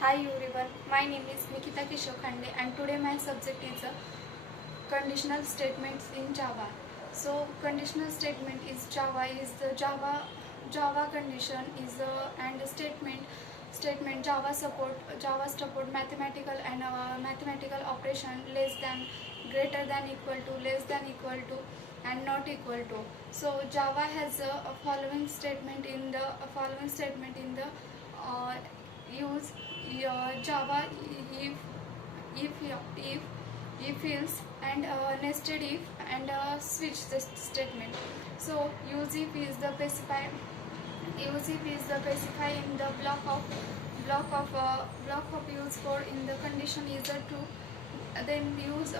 Hi everyone, my name is Nikita Kishokhande and today my subject is conditional statements in Java. So conditional statement is the Java condition is and statement Java support mathematical and mathematical operation less than, greater than, equal to, less than, equal to, and not equal to. So Java has a following statement in the use Java if if else and nested if and switch the statement. So use if is the specify in the block of use for in the condition is a true. Then use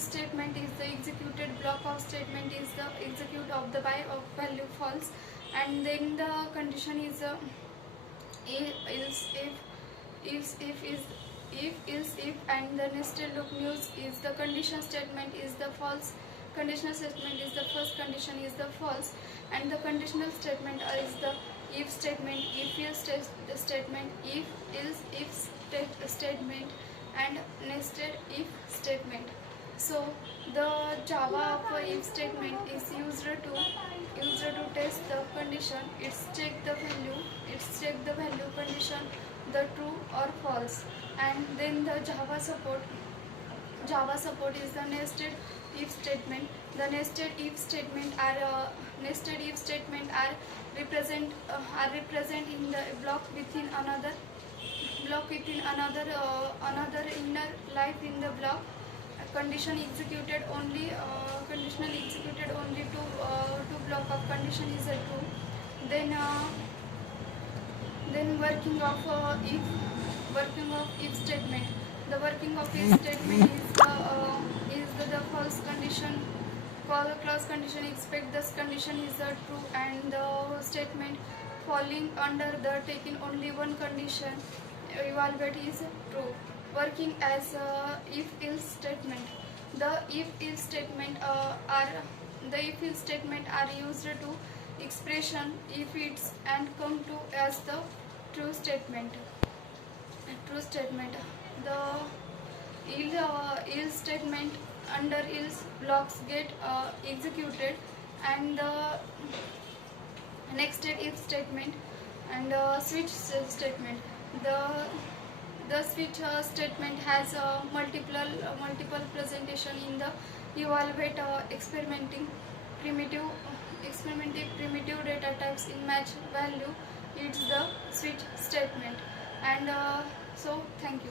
statement is the executed block of statement is the execute of the by of value false, and then the condition is else if and the nested loop use is the condition statement is the false. Conditional statement is the first condition is the false, and the conditional statement is the if statement, if else statement, if statement, and nested if statement. So the Java of if statement is used to test the condition. It's check the value condition the true or false, and then the Java support is the nested if statement. The nested if statement are represent in the block within another inner life in the block. Condition executed only conditional executed only two block of condition is a true. Then working of if statement. The working of if statement is the false condition. Call the clause condition, expect this condition is a true, and the statement falling under the taking only one condition evaluate is true. Working as if else statement. The if else statement are used to expression if it's and come to as the true statement. The else statement under else blocks get executed, and the next if statement and switch statement. The switch statement has multiple presentation in the evaluate primitive data types in match value. It's the switch statement, and so thank you.